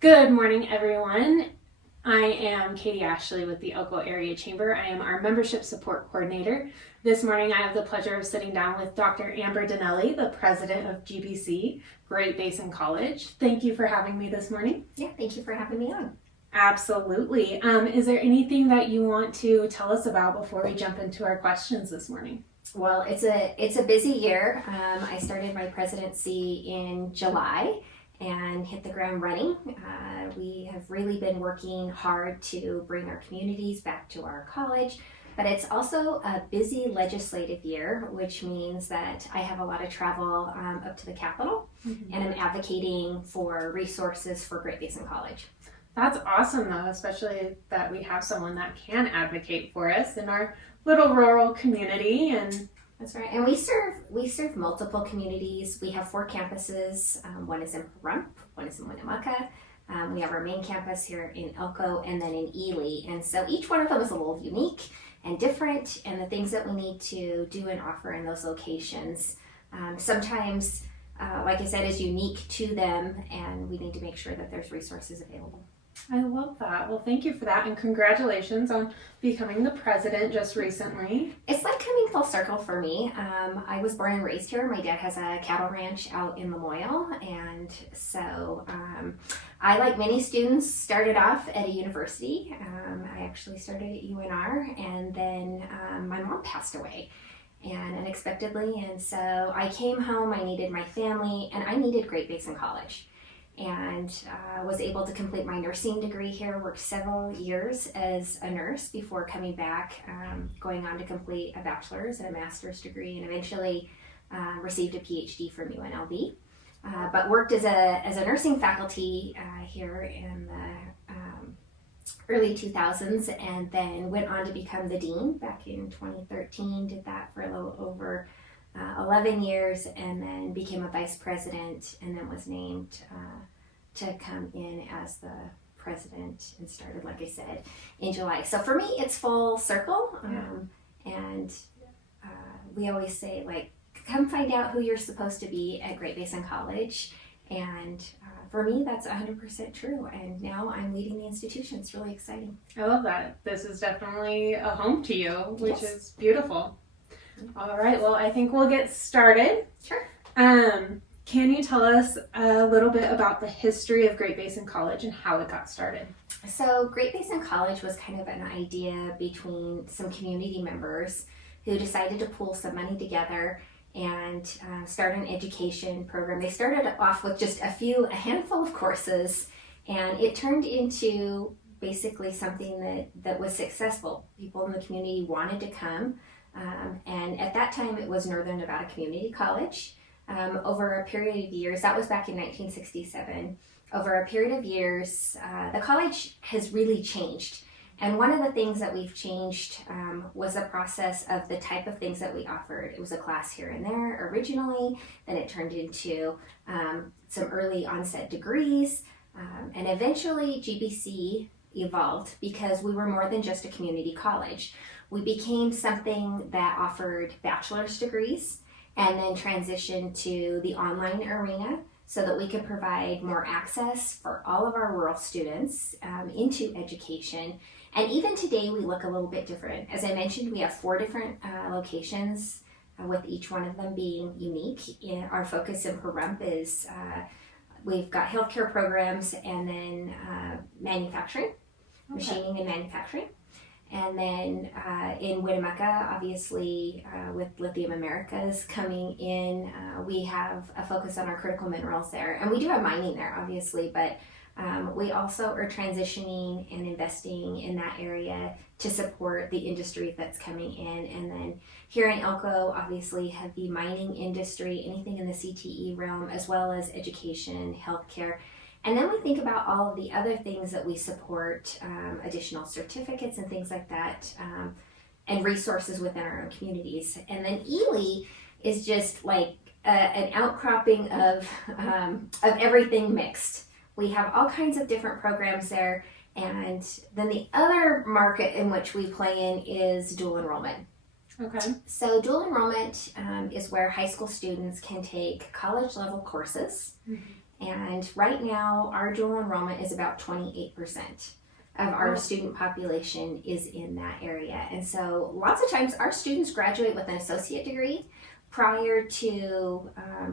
Good morning, everyone. I am Katie Ashley with the Elko Area Chamber. I am our Membership Support Coordinator. This morning I have the pleasure of sitting down with Dr. Amber Donnelli, the president of GBC, Great Basin College. Thank you for having me this morning. Yeah, thank you for having me on. Absolutely. Is there anything that you want to tell us about before we jump into our questions this morning? Well, it's a busy year. I started my presidency in July and hit the ground running. We have really been working hard to bring our communities back to our college, but it's also a busy legislative year, which means that I have a lot of travel up to the Capitol, and I'm advocating for resources for Great Basin College. That's awesome, though, especially that we have someone that can advocate for us in our little rural community. And that's right. And we serve multiple communities. We have 4 campuses. One is in Pahrump, one is in Winnemucca. We have our main campus here in Elko and then in Ely. And so each one of them is a little unique and different, and the things that we need to do and offer in those locations sometimes, like I said, is unique to them, and we need to make sure that there's resources available. I love that. Well, thank you for that, and congratulations on becoming the president just recently. It's like coming full circle for me. I was born and raised here. My dad has a cattle ranch out in Lamoille, and so I, like many students, started off at a university. I actually started at UNR, and then my mom passed away and unexpectedly, and so I came home. I needed my family, and I needed Great Basin College. And was able to complete my nursing degree here, worked several years as a nurse before coming back, going on to complete a bachelor's and a master's degree, and eventually received a PhD from UNLV. But worked as a nursing faculty here in the early 2000s, and then went on to become the dean back in 2013, did that for a little over 11 years, and then became a vice president, and then was named to come in as the president and started, like I said, in July. So for me, it's full circle. And we always say, like, come find out who you're supposed to be at Great Basin College. And for me, that's 100% true. And now I'm leading the institution. It's really exciting. I love that. This is definitely a home to you, which Yes. is beautiful. All right, well, I think we'll get started. Sure. Can you tell us a little bit about the history of Great Basin College and how it got started? So Great Basin College was kind of an idea between some community members who decided to pool some money together and start an education program. They started off with just a handful of courses, and it turned into basically something that was successful. People in the community wanted to come. And at that time, it was Northern Nevada Community College. Over a period of years, that was back in 1967, over a period of years, the college has really changed. And one of the things that we've changed was the process of the type of things that we offered. It was a class here and there originally, then it turned into some early onset degrees, and eventually GBC evolved because we were more than just a community college. We became something that offered bachelor's degrees and then transitioned to the online arena so that we could provide more access for all of our rural students into education. And even today, we look a little bit different. As I mentioned, we have 4 different locations, with each one of them being unique. Our focus in Pahrump is we've got healthcare programs and then manufacturing, machining and manufacturing. And then in Winnemucca, obviously, with Lithium Americas coming in, we have a focus on our critical minerals there. And we do have mining there, obviously, but we also are transitioning and investing in that area to support the industry that's coming in. And then here in Elko, obviously, have the mining industry, anything in the CTE realm, as well as education, healthcare. And then we think about all of the other things that we support, additional certificates and things like that, and resources within our own communities. And then Ely is just like an outcropping of everything mixed. We have all kinds of different programs there. And then the other market in which we play in is dual enrollment. Okay. So dual enrollment is where high school students can take college level courses And right now, our dual enrollment is about 28% of our Wow. student population is in that area. And so lots of times our students graduate with an associate degree prior to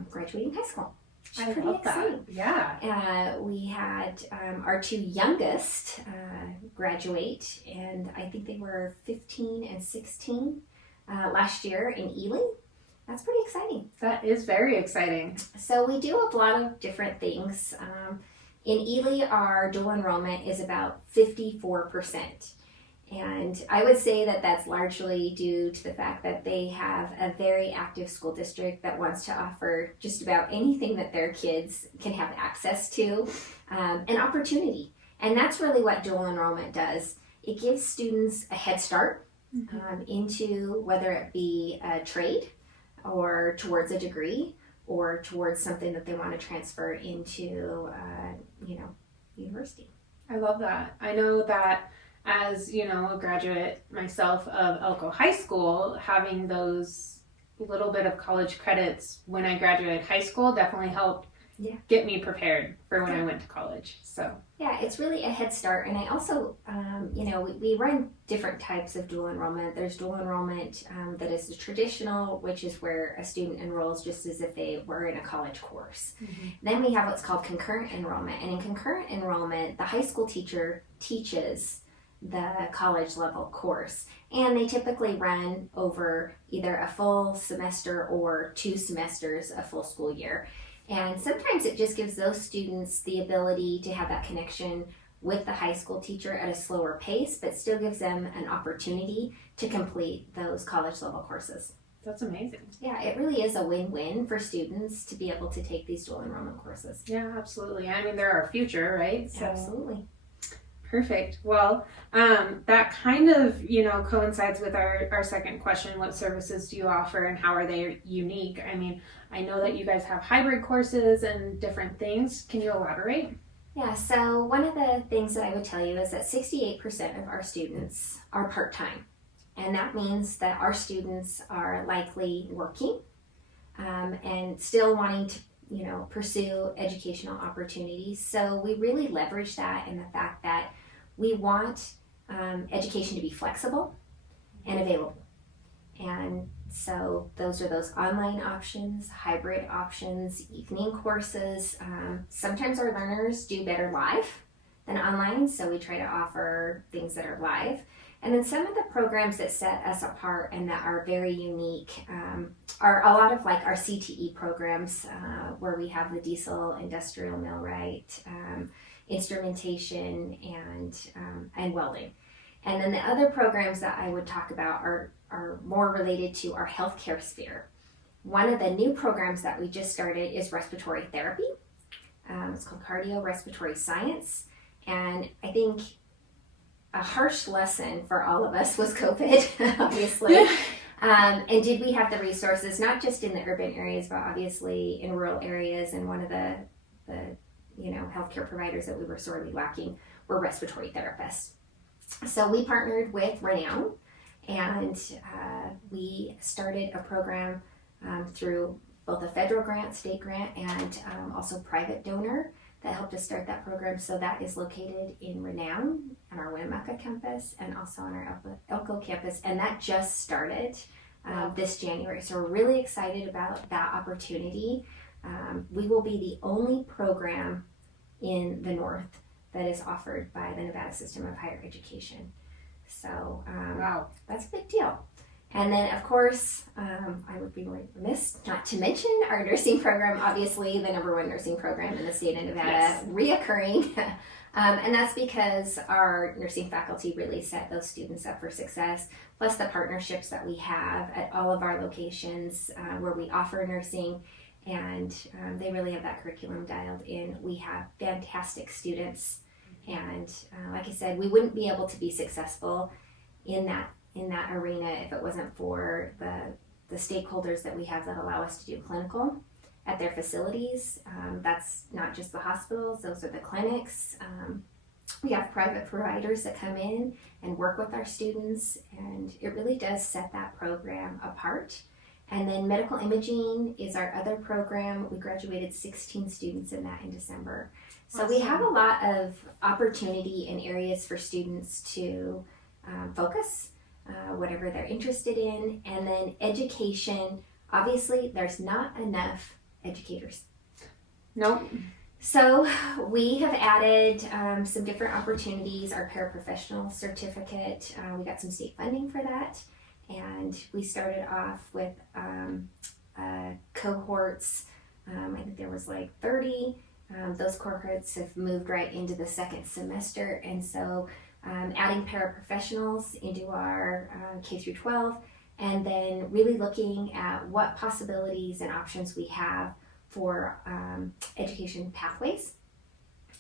graduating high school. I Pretty love that. exciting. Yeah. We had our two youngest graduate, and I think they were 15 and 16 last year in Ely. That's pretty exciting. That is very exciting. So we do a lot of different things. In Ely, our dual enrollment is about 54%. And I would say that that's largely due to the fact that they have a very active school district that wants to offer just about anything that their kids can have access to, an opportunity. And that's really what dual enrollment does. It gives students a head start into whether it be a trade or towards a degree or towards something that they want to transfer into, university. I love that. I know that as, a graduate myself of Elko High School, having those little bit of college credits when I graduated high school definitely helped get me prepared for when I went to college. So yeah, it's really a head start. And I also, we run different types of dual enrollment. There's dual enrollment that is the traditional, which is where a student enrolls just as if they were in a college course. Then we have what's called concurrent enrollment. And in concurrent enrollment, the high school teacher teaches the college level course. And they typically run over either a full semester or 2 semesters, a full school year. And sometimes it just gives those students the ability to have that connection with the high school teacher at a slower pace, but still gives them an opportunity to complete those college level courses. that's amazing. Yeah, it really is a win-win for students to be able to take these dual enrollment courses. Yeah, absolutely. I mean, they're our future, right? So. Absolutely. Perfect. Well, that kind of, coincides with our second question. What services do you offer and how are they unique? I mean, I know that you guys have hybrid courses and different things. Can you elaborate? Yeah, so one of the things that I would tell you is that 68% of our students are part-time. And that means that our students are likely working and still wanting to pursue educational opportunities. So we really leverage that in the fact that we want education to be flexible and available. And so those are those online options, hybrid options, evening courses. Sometimes our learners do better live than online, so we try to offer things that are live. And then some of the programs that set us apart and that are very unique are a lot of like our CTE programs where we have the diesel industrial millwright, instrumentation, and welding. And then the other programs that I would talk about are more related to our healthcare sphere. One of the new programs that we just started is respiratory therapy. It's called cardiorespiratory science. And I think a harsh lesson for all of us was COVID, obviously. And did we have the resources, not just in the urban areas, but obviously in rural areas? And one of the healthcare providers that we were sorely lacking were respiratory therapists. So we partnered with Renown, and we started a program through both a federal grant, state grant, and also private donor that helped us start that program. So that is located in Renown on our Winnemucca campus and also on our Elko campus. And that just started this January. So we're really excited about that opportunity. We will be the only program in the North that is offered by the Nevada System of Higher Education. So Wow. That's a big deal. And then, of course, I would be remiss not to mention our nursing program, obviously the #1 nursing program in the state of Nevada, Yes. reoccurring. And that's because our nursing faculty really set those students up for success, plus the partnerships that we have at all of our locations where we offer nursing, and they really have that curriculum dialed in. We have fantastic students, and like I said, we wouldn't be able to be successful in that arena if it wasn't for the stakeholders that we have that allow us to do clinical at their facilities. That's not just the hospitals, those are the clinics. We have private providers that come in and work with our students, and it really does set that program apart. And then medical imaging is our other program. We graduated 16 students in that in December. So we have a lot of opportunity and areas for students to focus, whatever they're interested in. And then education, obviously there's not enough educators. Nope. So we have added some different opportunities. Our paraprofessional certificate, we got some state funding for that. And we started off with cohorts. I think there was like 30. Those cohorts have moved right into the second semester. And so adding paraprofessionals into our K through 12, and then really looking at what possibilities and options we have for education pathways,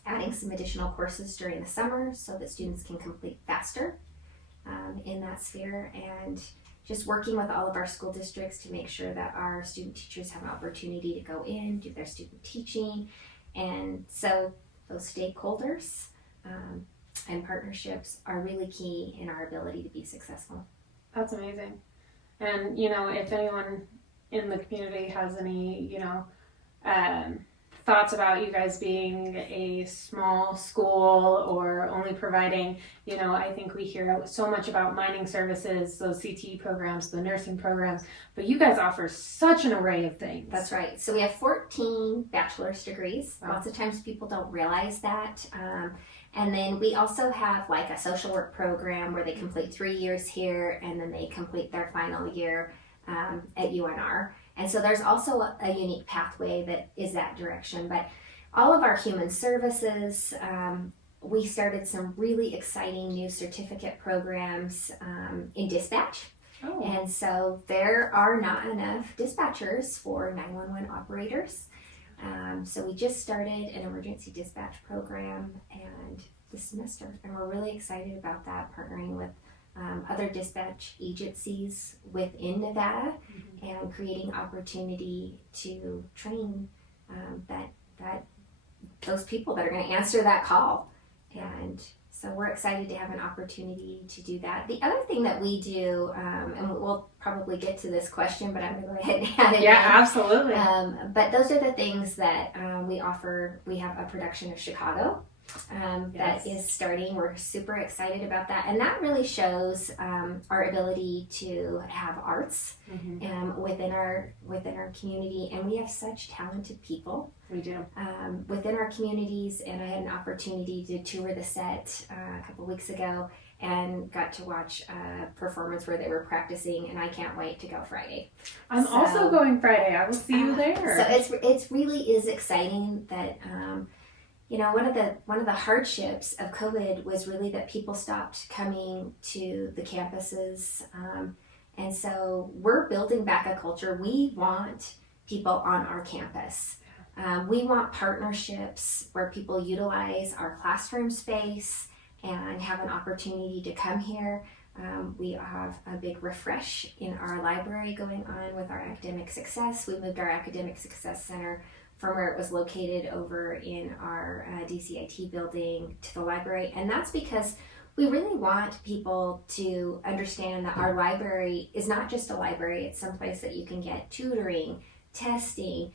adding some additional courses during the summer so that students can complete faster in that sphere, and just working with all of our school districts to make sure that our student teachers have an opportunity to go in, do their student teaching. And so those stakeholders and partnerships are really key in our ability to be successful. That's amazing. And, you know, if anyone in the community has any, you know, thoughts about you guys being a small school or only providing, you know, I think we hear so much about mining services, those CTE programs, the nursing programs, but you guys offer such an array of things. That's right. So we have 14 bachelor's degrees. Wow. Lots of times people don't realize that. And then we also have like a social work program where they complete 3 years here and then they complete their final year at UNR. And so there's also a unique pathway that is that direction. But all of our human services, we started some really exciting new certificate programs in dispatch. Oh. And so there are not enough dispatchers for 911 operators. So we just started an emergency dispatch program and this semester, and we're really excited about that, partnering with other dispatch agencies within Nevada, and creating opportunity to train those people that are going to answer that call. And so we're excited to have an opportunity to do that. The other thing that we do, and we'll probably get to this question, but I'm going to go ahead and add it in. Yeah, absolutely. But those are the things that we offer. We have a production of Chicago that is starting. We're super excited about that, and that really shows our ability to have arts within our community. And we have such talented people. We do. Within our communities, and I had an opportunity to tour the set a couple weeks ago and got to watch a performance where they were practicing, and I can't wait to go Friday. I'm also going Friday. I will see you there. So it's really is exciting that you know, one of the hardships of COVID was really that people stopped coming to the campuses, and so we're building back a culture. We want people on our campus. We want partnerships where people utilize our classroom space and have an opportunity to come here. We have a big refresh in our library going on with our academic success. We moved our academic success center from where it was located over in our DCIT building to the library. And that's because we really want people to understand that our library is not just a library. It's someplace that you can get tutoring, testing.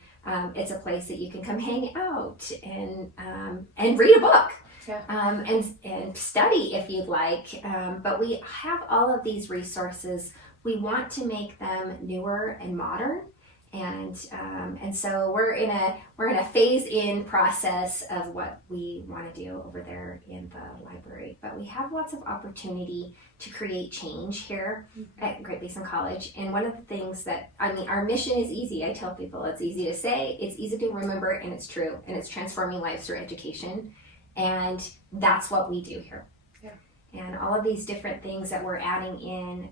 It's a place that you can come hang out and read a book. Yeah. And study if you'd like. But we have all of these resources. We want to make them newer and modern. And so we're in a phase-in process of what we want to do over there in the library. But we have lots of opportunity to create change here at Great Basin College. And one of the things that, I mean, our mission is easy. I tell people it's easy to say, it's easy to remember, and it's true. And it's transforming lives through education. And that's what we do here. Yeah. And all of these different things that we're adding in,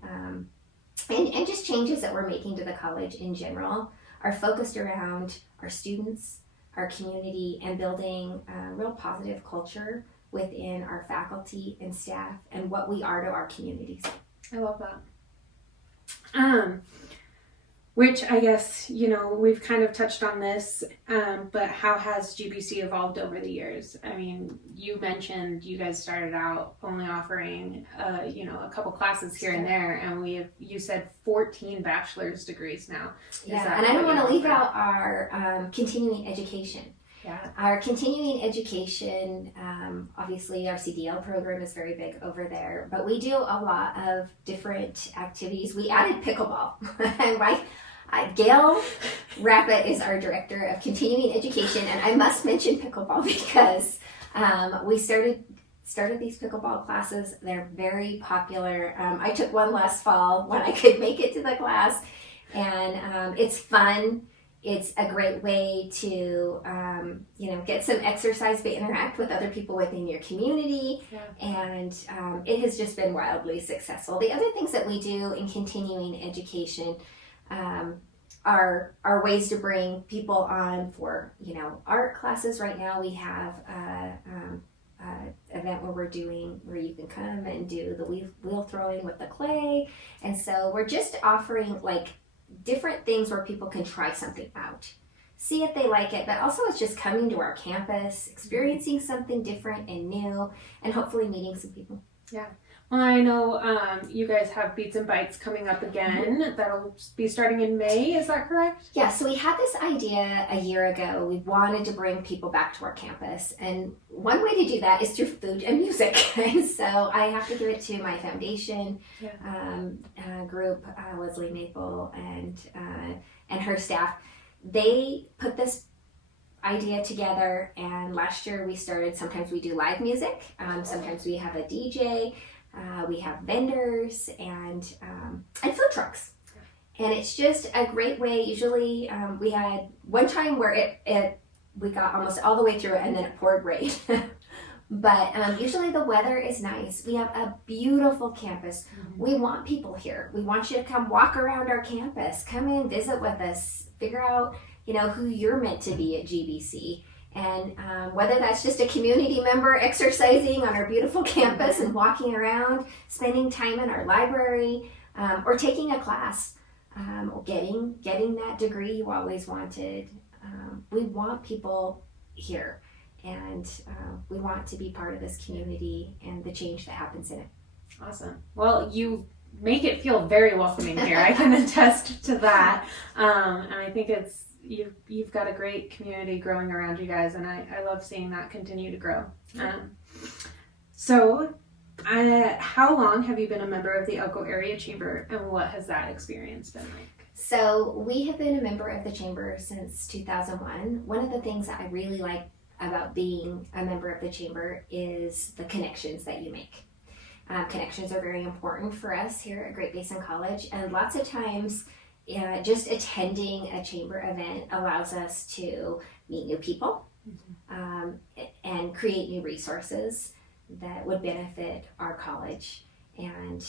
and just changes that we're making to the college in general are focused around our students, our community, and building a real positive culture within our faculty and staff and what we are to our communities. I love that. Which I guess, we've kind of touched on this, but how has GBC evolved over the years? I mean, you mentioned you guys started out only offering, a couple classes here and there, and you said 14 bachelor's degrees now. Yeah, and I don't want to leave out our continuing education. Yeah. Our continuing education, obviously our CDL program is very big over there, but we do a lot of different activities. We added pickleball. Gail Rappett is our director of continuing education, and I must mention pickleball because we started these pickleball classes. They're very popular. I took one last fall when I could make it to the class, and it's fun. It's a great way to, get some exercise, but interact with other people within your community. Yeah. And it has just been wildly successful. The other things that we do in continuing education are ways to bring people on for, art classes. Right now we have an event where you can come and do the wheel throwing with the clay. And so we're just offering different things where people can try something out, see if they like it, but also it's just coming to our campus, experiencing something different and new, and hopefully meeting some people. Yeah. Well, I know you guys have Beats and Bites coming up again. That'll be starting in May, is that correct? Yeah, so we had this idea a year ago. We wanted to bring people back to our campus, and one way to do that is through food and music. And so I have to give it to my foundation group, Leslie Maple and her staff. They put this idea together, and last year we started, sometimes we do live music, sometimes we have a DJ, we have vendors and food trucks. And it's just a great way. Usually we had one time where we got almost all the way through it and then it poured rain. But usually the weather is nice. We have a beautiful campus. Mm-hmm. We want people here. We want you to come walk around our campus, come in, visit with us, figure out who you're meant to be at GBC. And whether that's just a community member exercising on our beautiful campus and walking around, spending time in our library, or taking a class, or getting that degree you always wanted. We want people here, and we want to be part of this community and the change that happens in it. Awesome. Well, you make it feel very welcoming here. I can attest to that. And I think you've got a great community growing around you guys, and I love seeing that continue to grow. So how long have you been a member of the Elko Area Chamber, and what has that experience been like? So we have been a member of the Chamber since 2001. One of the things that I really like about being a member of the Chamber is the connections that you make. Connections are very important for us here at Great Basin College, and lots of times just attending a chamber event allows us to meet new people, mm-hmm. And create new resources that would benefit our college. And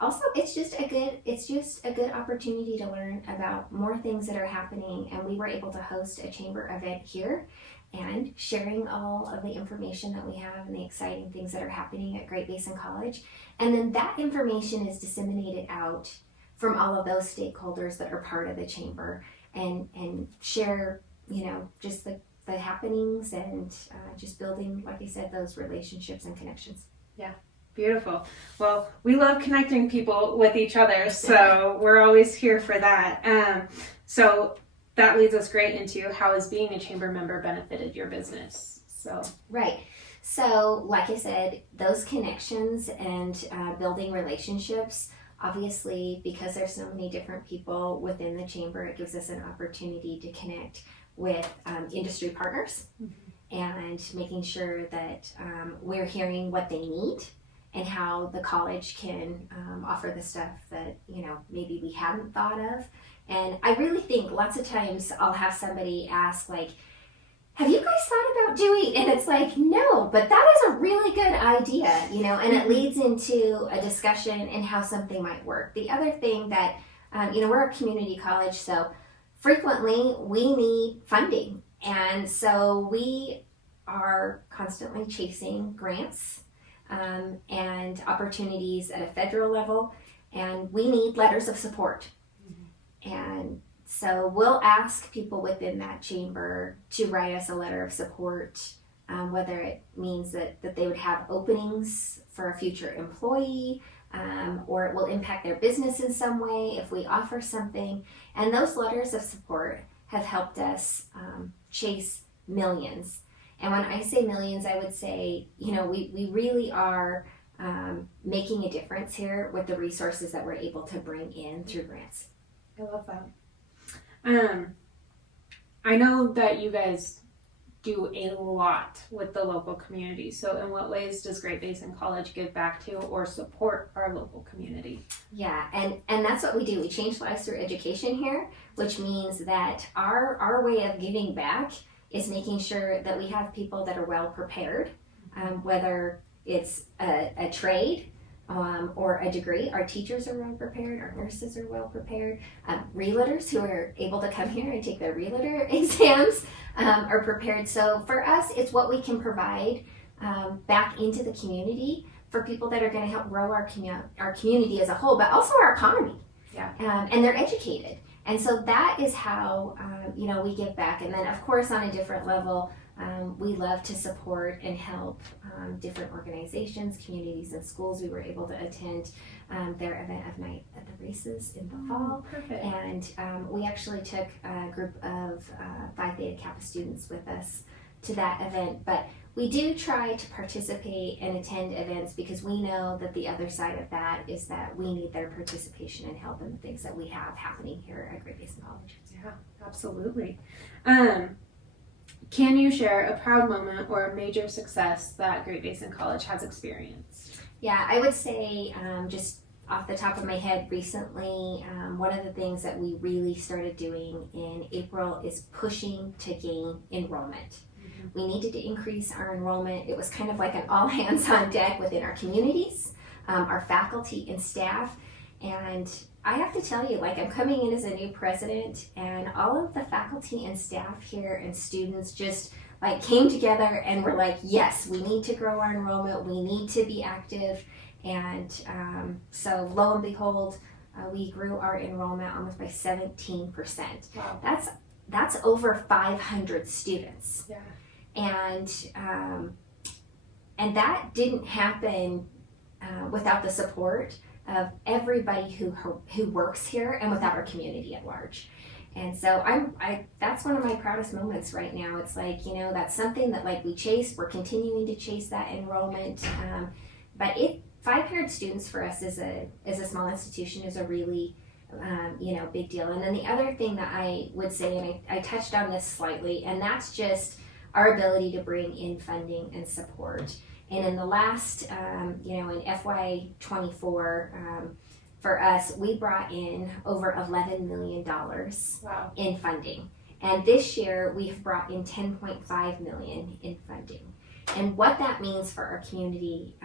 also it's just a good opportunity to learn about more things that are happening. And we were able to host a chamber event here and sharing all of the information that we have and the exciting things that are happening at Great Basin College. And then that information is disseminated out from all of those stakeholders that are part of the chamber, and share, just the happenings, and just building, like I said, those relationships and connections. Yeah, beautiful. Well, we love connecting people with each other, so we're always here for that. So that leads us great into how has being a chamber member benefited your business? Right. So, like I said, those connections and building relationships. Obviously, because there's so many different people within the chamber, it gives us an opportunity to connect with industry partners, mm-hmm. and making sure that we're hearing what they need and how the college can offer the stuff that maybe we hadn't thought of. And I really think lots of times I'll have somebody ask, have you guys thought about doing? And it's no, but that is a really good idea, and it leads into a discussion and how something might work. The other thing that, we're a community college, so frequently we need funding. And so we are constantly chasing grants and opportunities at a federal level, and we need letters of support. And so we'll ask people within that chamber to write us a letter of support, whether it means that they would have openings for a future employee, or it will impact their business in some way if we offer something. And those letters of support have helped us chase millions. And when I say millions, I would say, we really are making a difference here with the resources that we're able to bring in through grants. I love that. I know that you guys do a lot with the local community. So in what ways does Great Basin College give back to or support our local community? Yeah, and that's what we do. We change lives through education here, which means that our way of giving back is making sure that we have people that are well prepared, whether it's a trade or a degree. Our teachers are well prepared, our nurses are well prepared, realtors who are able to come here and take their realtor exams are prepared. So for us, it's what we can provide back into the community for people that are going to help grow our community as a whole, but also our economy. Yeah. And they're educated. And so that is how, we give back. And then, of course, on a different level, we love to support and help different organizations, communities, and schools. We were able to attend their event of Night at the Races in the fall. Perfect. And we actually took a group of Phi Theta Kappa students with us to that event. But we do try to participate and attend events because we know that the other side of that is that we need their participation and help in the things that we have happening here at Great Basin College. Yeah, absolutely. Can you share a proud moment or a major success that Great Basin College has experienced? Yeah, I would say just off the top of my head recently, one of the things that we really started doing in April is pushing to gain enrollment. We needed to increase our enrollment. It was kind of like an all hands on deck within our communities, our faculty and staff. And I have to tell you, I'm coming in as a new president, and all of the faculty and staff here and students just came together and were like, yes, we need to grow our enrollment. We need to be active. And so lo and behold, we grew our enrollment almost by 17%. Wow. That's over 500 students. Yeah. And that didn't happen without the support of everybody who works here and without our community at large. And so that's one of my proudest moments right now. It's that's something that we chase. We're continuing to chase that enrollment. But 500 students for us as a small institution is a really big deal. And then the other thing that I would say, and I touched on this slightly, and that's just our ability to bring in funding and support. And in the last, in FY24, for us, we brought in over $11 million Wow. in funding. And this year, we've brought in $10.5 million in funding. And what that means for our community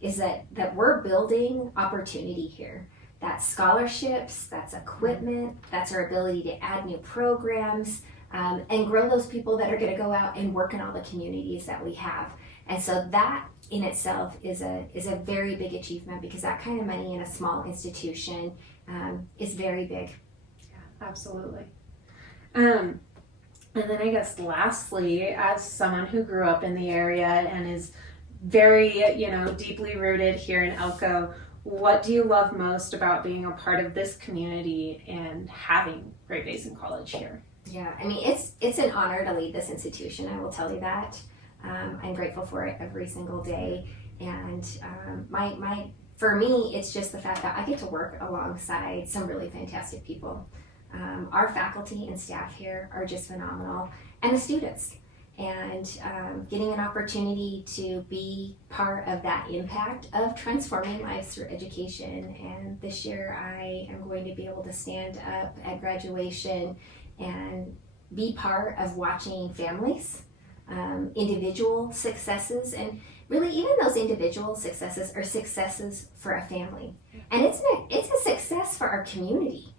is that we're building opportunity here. That's scholarships, that's equipment, that's our ability to add new programs, and grow those people that are going to go out and work in all the communities that we have. And so that in itself is a very big achievement, because that kind of money in a small institution is very big. Yeah, absolutely. And then I guess lastly, as someone who grew up in the area and is very, deeply rooted here in Elko, what do you love most about being a part of this community and having Great Basin College here? Yeah, I mean, it's an honor to lead this institution, I will tell you that. I'm grateful for it every single day. And for me, it's just the fact that I get to work alongside some really fantastic people. Our faculty and staff here are just phenomenal, and the students. And getting an opportunity to be part of that impact of transforming lives through education. And this year I am going to be able to stand up at graduation and be part of watching families, individual successes, and really even those individual successes are successes for a family. And it's a success for our community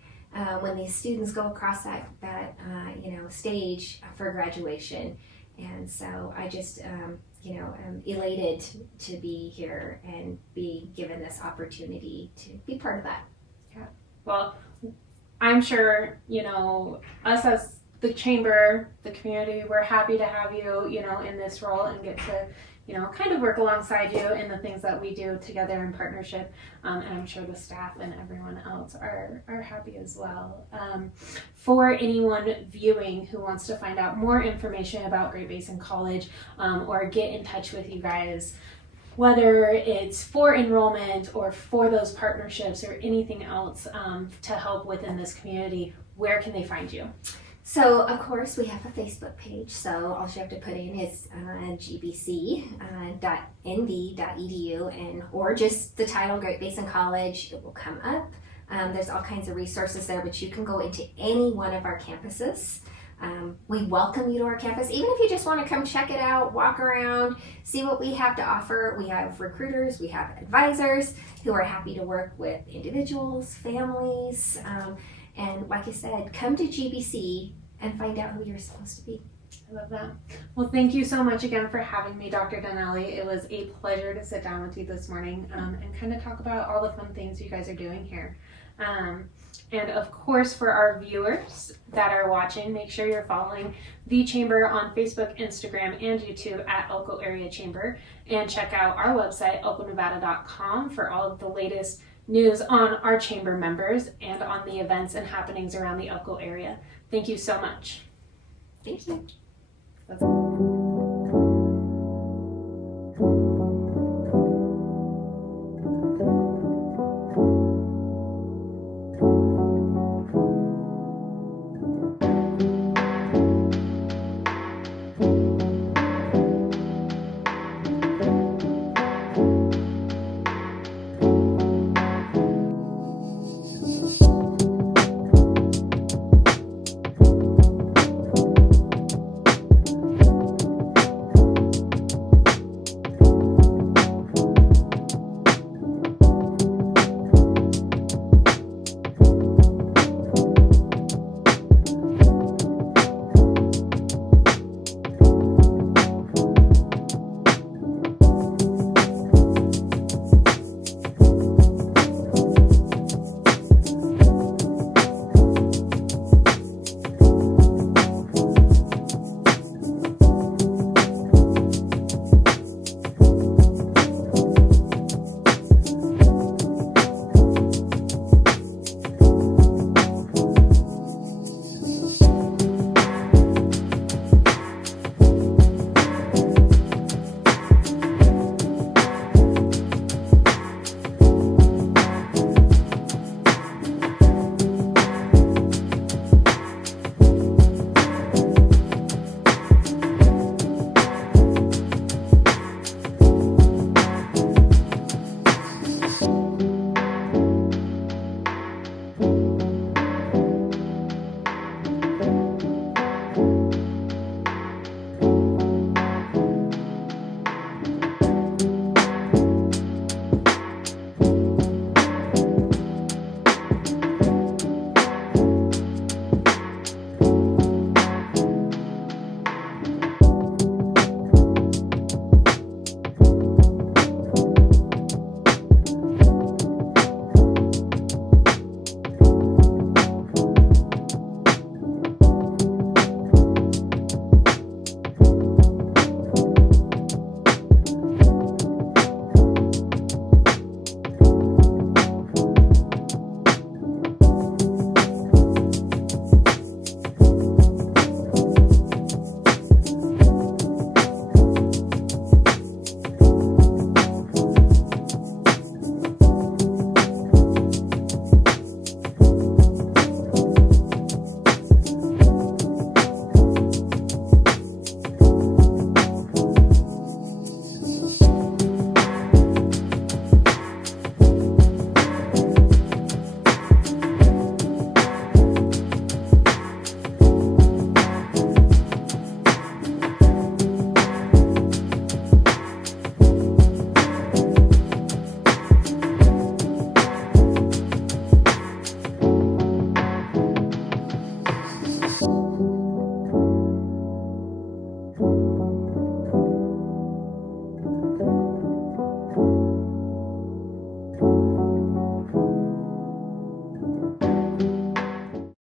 when these students go across that stage for graduation. And so I just, am elated to be here and be given this opportunity to be part of that. Yeah. Well, I'm sure, us as the chamber, the community, we're happy to have you, in this role and get to, kind of work alongside you in the things that we do together in partnership. And I'm sure the staff and everyone else are happy as well. For anyone viewing who wants to find out more information about Great Basin College or get in touch with you guys, whether it's for enrollment or for those partnerships or anything else to help within this community, where can they find you? So, of course, we have a Facebook page, so all you have to put in is gbc.nv.edu or just the title Great Basin College. It will come up. There's all kinds of resources there, but you can go into any one of our campuses. We welcome you to our campus, even if you just want to come check it out, walk around, see what we have to offer. We have recruiters, we have advisors who are happy to work with individuals, families, and like I said, come to GBC and find out who you're supposed to be. I love that. Well, thank you so much again for having me, Dr. Donnelly. It was a pleasure to sit down with you this morning and kind of talk about all the fun things you guys are doing here. And of course, for our viewers that are watching, make sure you're following the Chamber on Facebook, Instagram, and YouTube at Elko Area Chamber. And check out our website, elkonevada.com, for all of the latest news on our Chamber members and on the events and happenings around the Elko area. Thank you so much. Thank you. That's